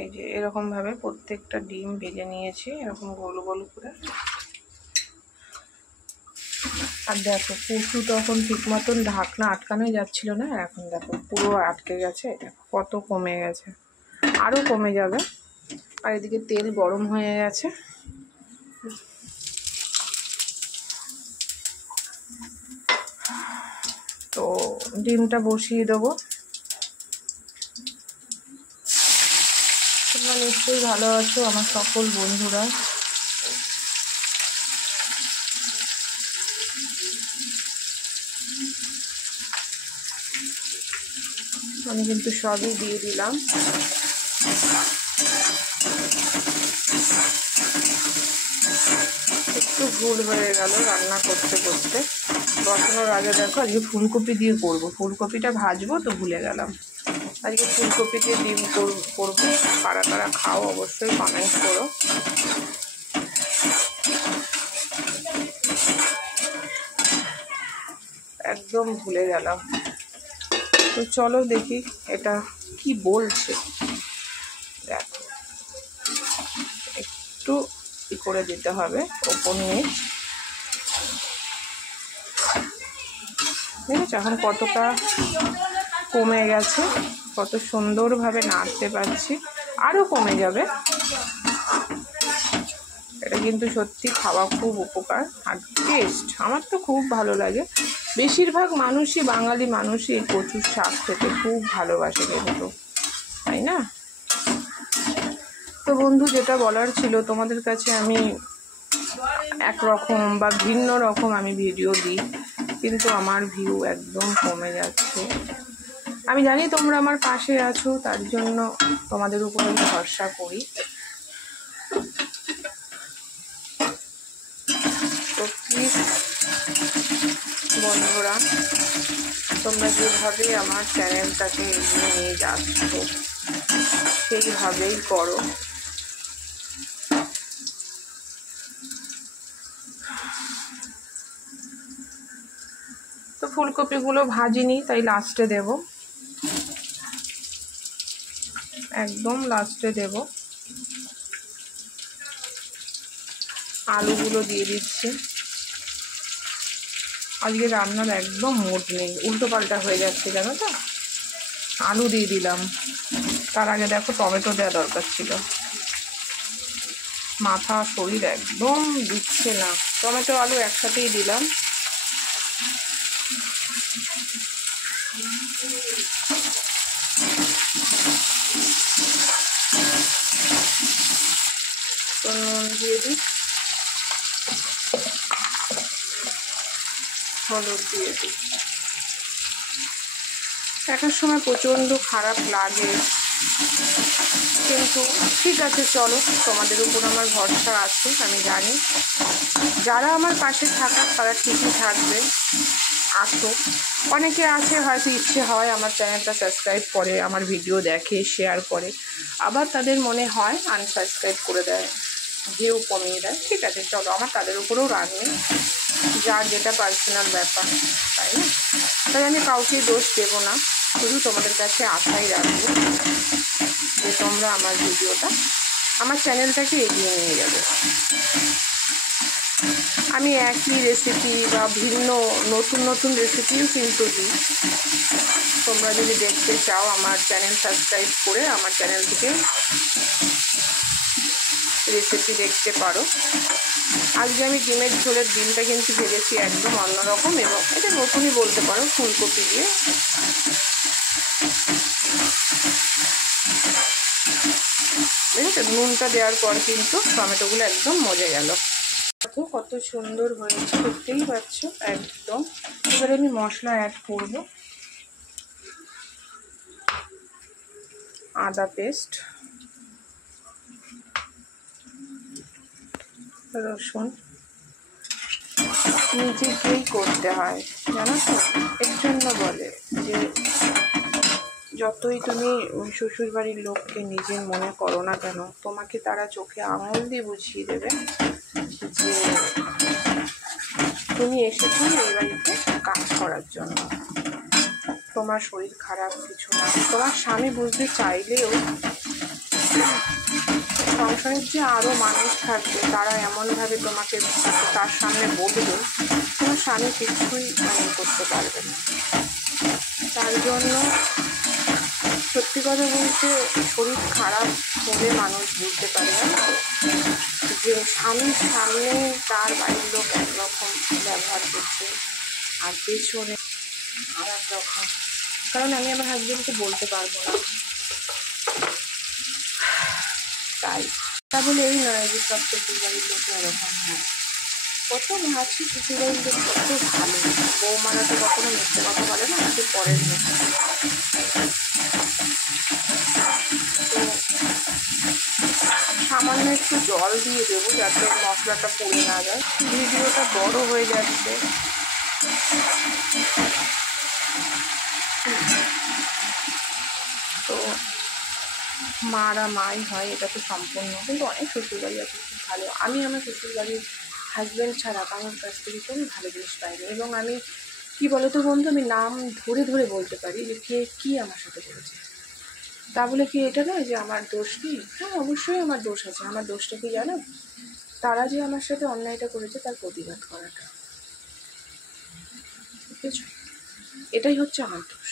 এই যে এরকম ভাবে প্রত্যেকটা ডিম ভেজে নিয়েছি এরকম গোল গোল করে। আর দেখো কচু তখন ঠিক মতন ঢাকনা আটকানোই যাচ্ছিল না, এখন দেখো পুরো আটকে গেছে, দেখো কত কমে গেছে, আরও কমে যাবে। আর এদিকে তেল গরম হয়ে গেছে, তো ডিমটা বসিয়ে দেবো। তোমরা নিশ্চয়ই ভালো আছো আমার সকল বন্ধুরা। আমি কিন্তু সবই দিয়ে দিলাম। একটু ভুল হয়ে গেল রান্না করতে করতে, বসানোর আগে দেখো আজকে ফুলকপি দিয়ে করবো, ফুলকপিটা ভাজবো তো ভুলে গেলাম। আজকে ফুলকপি দিয়ে ডিম করবো, কারা কারা খাও অবশ্যই কমেন্ট করো। একদম ভুলে গেলাম। তো চলো দেখি এটা কি বলছে। দেখো একটু করে দিতে হবে ওপর নিচ, ঠিক আছে? এখন কতটা কমে গেছে, কত সুন্দরভাবে নাড়তে পারছি, আরও কমে যাবে। এটা কিন্তু সত্যি খাওয়া খুব উপকার আর টেস্ট আমার তো খুব ভালো লাগে। বেশিরভাগ মানুষই, বাঙালি মানুষই এই কচুর শাক খেতে খুব ভালোবাসে কিন্তু, তাই না? তো বন্ধু যেটা বলার ছিল তোমাদের কাছে, আমি একরকম বা ভিন্ন রকম আমি ভিডিও দিই, কিন্তু আমার ভিউ একদম কমে যাচ্ছে। আমি জানি তোমরা আমার পাশে আছো, তার জন্য তোমাদের উপর আমি ভরসা করি। তো প্লিজ বন্ধুরা, তোমরা যেভাবে আমার চ্যানেলটাকে এগিয়ে নিয়ে যাচ্ছ সেইভাবেই করো। তো ফুলকপিগুলো ভাজিনি, তাই লাস্টে দেব, একদম লাস্টে দেব। আলুগুলো দিয়ে দিচ্ছি। আজকে রান্নার একদম মুড নেই, উল্টো পাল্টা হয়ে যাচ্ছে জানো তো। আলু দিয়ে দিলাম, তার আগে দেখো টমেটো দেওয়া দরকার ছিল। মাথা শরীর একদম দিচ্ছে না, টমেটো আলু একসাথেই দিলাম। তো নুন দিয়ে দিই, হলুদ দিয়ে দিই। একটা সময় প্রচণ্ড খারাপ লাগে, কিন্তু ঠিক আছে চলো, তোমাদের উপর আমার ভরসা আছে, আমি জানি যারা আমার পাশে থাকার তারা ঠিকই থাকবে। আসো, অনেকে আছে হয়তো ইচ্ছে হয় আমার চ্যানেলটা সাবস্ক্রাইব করে, আমার ভিডিও দেখে, শেয়ার করে, আবার তাদের মনে হয় আনসাবস্ক্রাইব করে দেয়, ভিউ কমিয়ে দেয়। ঠিক আছে চলো, আমার তাদের উপরেও রাগ নেই, যার যেটা পার্সোনাল ব্যাপার, তাই না? তাই আমি কাউকে দোষ দেবো না, শুধু তোমাদের কাছে আশাই রাখবো যে তোমরা আমার ভিডিওটা, আমার চ্যানেলটাকে এগিয়ে নিয়ে যাবে। আমি একই রেসিপি বা ভিন্ন নতুন নতুন রেসিপিও কিন্তু দিই। তোমরা যদি দেখতে চাও আমার চ্যানেল সাবস্ক্রাইব করে আমার চ্যানেল থেকে রেসিপি দেখতে পারো। আজকে আমি ডিমের ঝোলের ডিমটা কিন্তু ভেজেছি একদম অন্যরকম, এবং এটা নতুনই বলতে পারো, ফুলকপি দিয়ে। বুঝেছো, নুনটা দেওয়ার পর কিন্তু টমেটোগুলো একদম মজে গেল। দেখো কত সুন্দর হয়েছে, দেখতেই পাচ্ছ একদম। এবারে আমি মশলা অ্যাড করব। আদা পেস্ট, রসুন নিজেকেই করতে হয় জানো তো। এর জন্য বলে যে যতই তুমি শ্বশুরবাড়ির লোককে নিজের মনে করো না কেন, তোমাকে তারা চোখে আঙুল দিয়ে বুঝিয়ে দেবে যে তুমি এসেছো এই বাড়িতে কাজ করার জন্য, তোমার শরীর খারাপ কিছু না। তোমার স্বামী বুঝতে চাইলেও ওর যে আরও মানুষ থাকবে, তারা এমনভাবে তোমাকে তার সামনে বলবে, তোমার স্বামী কিছুই করতে পারবে না। তার জন্য সত্যি কথা বলতে শরীর খারাপ হলে মানুষ বুঝতে পারে না যে স্বামীর সামনে তার বাড়ির লোক একরকম ব্যবহার করছে আর পেছনে আর এক রকম। কারণ আমি আমার হাজবেন্ডকে বলতে পারবো না, তাই তা বলে এই নয় যে সব শ্বশুর বাড়ির লোক এরকম হয়। কত আছি শ্বশুর বাড়ির লোক কত ভালো, বৌমারা তো কখনো মিথ্যে কথা বলে না, আমাদের পরের মেয়ে। তো সামান্য একটু জল দিয়ে দেবো যাতে মশলাটা পুড়ে না যায়। ভিডিওটা বড় হয়ে যাচ্ছে, তো মারা মাই হয়, এটা তো সম্পূর্ণ। কিন্তু অনেক শ্বশুরবাড়ি আছে খুব ভালো। আমি আমার শ্বশুরবাড়ির হাজব্যান্ড ছাড়া কারোর কাছ থেকে কোনো ভালো জিনিস পাইনি। এবং আমি কী বলতো বন্ধু, আমি নাম ধরে ধরে বলতে পারি যে কে কী আমার সাথে করেছে। তা বলে কি এটা নয় যে আমার দোষ নেই? হ্যাঁ, অবশ্যই আমার দোষ আছে। আমার দোষটা কি জানো? তারা যে আমার সাথে অন্যায়টা করেছে তার প্রতিবাদ করাটা, ঠিক আছে? এটাই হচ্ছে আমার দোষ।